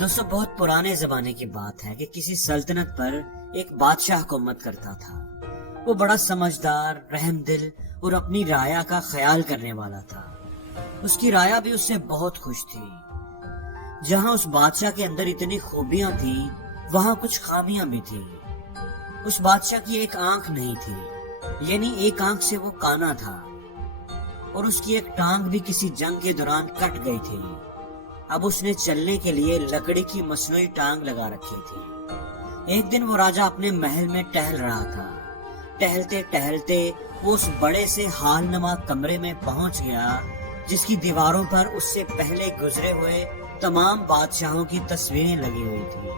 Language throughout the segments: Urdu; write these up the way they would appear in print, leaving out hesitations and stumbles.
دوستوں بہت پرانے زمانے کی بات ہے کہ کسی سلطنت پر ایک بادشاہ حکومت کرتا تھا۔ وہ بڑا سمجھدار، رحم دل اور اپنی رعایا کا خیال کرنے والا تھا۔ اس کی رعایا بھی اس سے بہت خوش تھی۔ جہاں اس بادشاہ کے اندر اتنی خوبیاں تھی، وہاں کچھ خامیاں بھی تھی۔ اس بادشاہ کی ایک آنکھ نہیں تھی، یعنی ایک آنکھ سے وہ کانا تھا، اور اس کی ایک ٹانگ بھی کسی جنگ کے دوران کٹ گئی تھی۔ اب اس نے چلنے کے لیے لکڑی کی مصنوعی ٹانگ لگا رکھی تھی۔ ایک دن وہ راجہ اپنے محل میں ٹہل رہا تھا۔ ٹہلتے ٹہلتے وہ اس بڑے سے ہال نما کمرے میں پہنچ گیا جس کی دیواروں پر اس سے پہلے گزرے ہوئے تمام بادشاہوں کی تصویریں لگی ہوئی تھی۔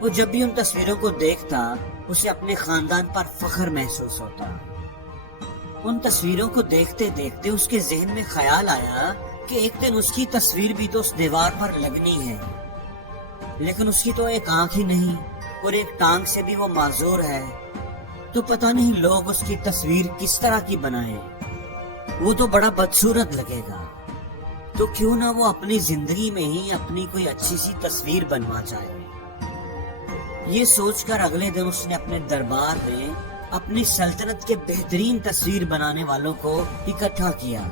وہ جب بھی ان تصویروں کو دیکھتا اسے اپنے خاندان پر فخر محسوس ہوتا۔ ان تصویروں کو دیکھتے دیکھتے اس کے ذہن میں خیال آیا کہ ایک دن اس کی تصویر بھی تو اس دیوار پر لگنی ہے، لیکن اس کی تو ایک آنکھ ہی نہیں اور ایک ٹانگ سے بھی وہ معذور ہے، تو پتہ نہیں لوگ اس کی تصویر کس طرح کی بنائیں، وہ تو بڑا بدصورت لگے گا۔ تو کیوں نہ وہ اپنی زندگی میں ہی اپنی کوئی اچھی سی تصویر بنوا جائے۔ یہ سوچ کر اگلے دن اس نے اپنے دربار میں اپنی سلطنت کے بہترین تصویر بنانے والوں کو اکٹھا کیا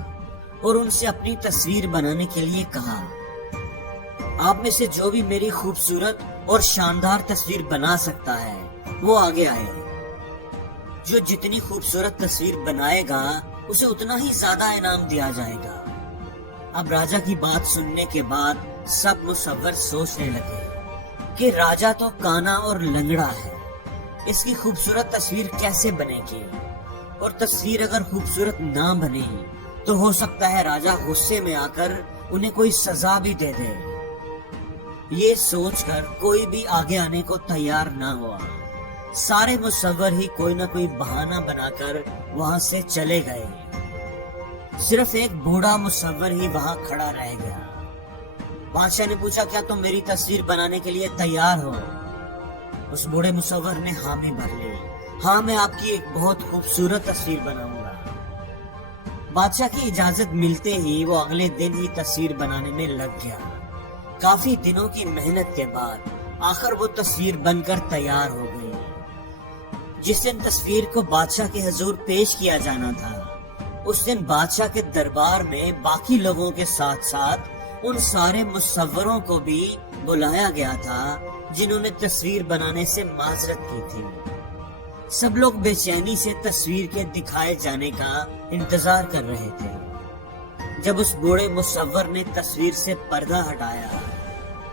اور ان سے اپنی تصویر بنانے کے لیے کہا، آپ میں سے جو بھی میری خوبصورت اور شاندار تصویر بنا سکتا ہے وہ آگے آئے۔ جو جتنی خوبصورت تصویر بنائے گا اسے اتنا ہی زیادہ انعام دیا جائے گا۔ اب راجہ کی بات سننے کے بعد سب مصور سوچنے لگے کہ راجہ تو کانا اور لنگڑا ہے، اس کی خوبصورت تصویر کیسے بنے گی، اور تصویر اگر خوبصورت نہ بنے تو ہو سکتا ہے راجہ غصے میں آ کر انہیں کوئی سزا بھی دے دے۔ یہ سوچ کر کوئی بھی آگے آنے کو تیار نہ ہوا۔ سارے مصور ہی کوئی نہ کوئی بہانہ بنا کر وہاں سے چلے گئے۔ صرف ایک بوڑھا مصور ہی وہاں کھڑا رہ گیا۔ بادشاہ نے پوچھا، کیا تم میری تصویر بنانے کے لیے تیار ہو؟ اس بوڑھے مصور نے حامی بھر لی، ہاں میں آپ کی ایک بہت خوبصورت تصویر بناؤں گا۔ بادشاہ کی اجازت ملتے ہی وہ اگلے دن ہی تصویر بنانے میں لگ گیا۔ کافی دنوں کی محنت کے بعد آخر وہ تصویر بن کر تیار ہو گئی۔ جس دن تصویر کو بادشاہ کے حضور پیش کیا جانا تھا، اس دن بادشاہ کے دربار میں باقی لوگوں کے ساتھ ساتھ ان سارے مصوروں کو بھی بلایا گیا تھا جنہوں نے تصویر بنانے سے معذرت کی تھی۔ سب لوگ بے چینی سے تصویر کے دکھائے جانے کا انتظار کر رہے تھے۔ جب اس بوڑھے مصور نے تصویر سے پردہ ہٹایا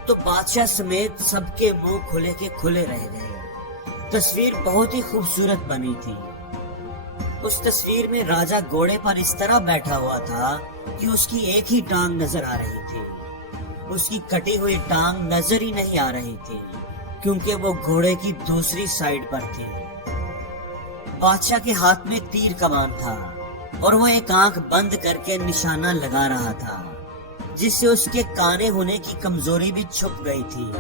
تو بادشاہ سمیت سب کے منہ کھلے کے کھلے رہ گئے۔ تصویر بہت ہی خوبصورت بنی تھی۔ اس تصویر میں راجہ گھوڑے پر اس طرح بیٹھا ہوا تھا کہ اس کی ایک ہی ٹانگ نظر آ رہی تھی۔ اس کی کٹی ہوئی ٹانگ نظر ہی نہیں آ رہی تھی کیونکہ وہ گھوڑے کی دوسری سائیڈ پر تھی۔ بادشاہ کے ہاتھ میں تیر کمان تھا اور وہ ایک آنکھ بند کر کے نشانہ لگا رہا تھا، جس سے اس کے کانے ہونے کی کمزوری بھی چھپ گئی تھی۔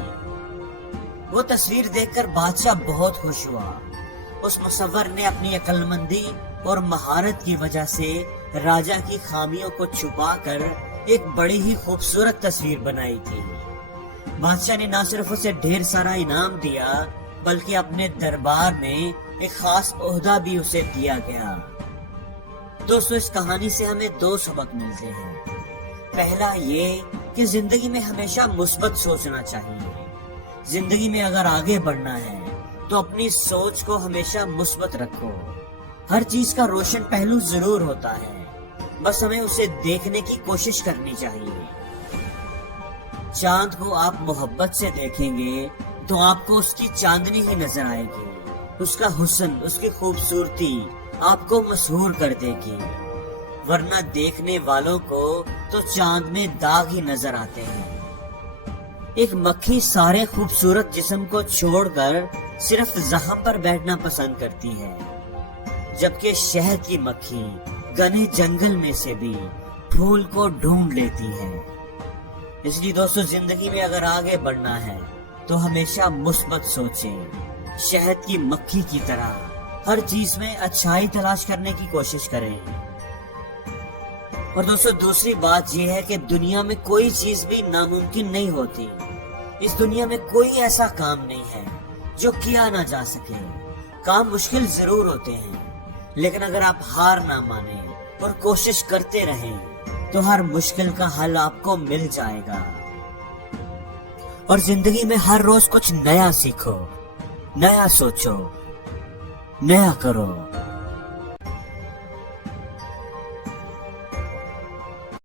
وہ تصویر دیکھ کر بادشاہ بہت خوش ہوا۔ اس مصور نے اپنی عقل مندی اور مہارت کی وجہ سے راجہ کی خامیوں کو چھپا کر ایک بڑی ہی خوبصورت تصویر بنائی تھی۔ بادشاہ نے نہ صرف اسے ڈھیر سارا انعام دیا بلکہ اپنے دربار میں ایک خاص عہدہ بھی اسے دیا گیا۔ دوستو اس کہانی سے ہمیں دو سبق ملتے ہیں۔ پہلا یہ کہ زندگی میں ہمیشہ مثبت سوچنا چاہیے۔ زندگی میں اگر آگے بڑھنا ہے تو اپنی سوچ کو ہمیشہ مثبت رکھو۔ ہر چیز کا روشن پہلو ضرور ہوتا ہے، بس ہمیں اسے دیکھنے کی کوشش کرنی چاہیے۔ چاند کو آپ محبت سے دیکھیں گے تو آپ کو اس کی چاندنی ہی نظر آئے گی۔ اس کا حسن، اس کی خوبصورتی آپ کو مسحور کر دے گی، ورنہ دیکھنے والوں کو تو چاند میں داغ ہی نظر آتے ہیں۔ ایک مکھی سارے خوبصورت جسم کو چھوڑ کر صرف زخم پر بیٹھنا پسند کرتی ہے، جبکہ شہد کی مکھی گھنے جنگل میں سے بھی پھول کو ڈھونڈ لیتی ہے۔ اس لیے دوستو زندگی میں اگر آگے بڑھنا ہے تو ہمیشہ مثبت سوچیں، شہد کی مکھی کی طرح ہر چیز میں اچھائی تلاش کرنے کی کوشش کریں۔ اور دوستو دوسری بات یہ ہے کہ دنیا میں کوئی چیز بھی ناممکن نہیں ہوتی، اس دنیا میں کوئی ایسا کام نہیں ہے جو کیا نہ جا سکے. کام مشکل ضرور ہوتے ہیں، لیکن اگر آپ ہار نہ مانیں اور کوشش کرتے رہیں تو ہر مشکل کا حل آپ کو مل جائے گا. اور زندگی میں ہر روز کچھ نیا سیکھو، نیا سوچو، نیا کرو.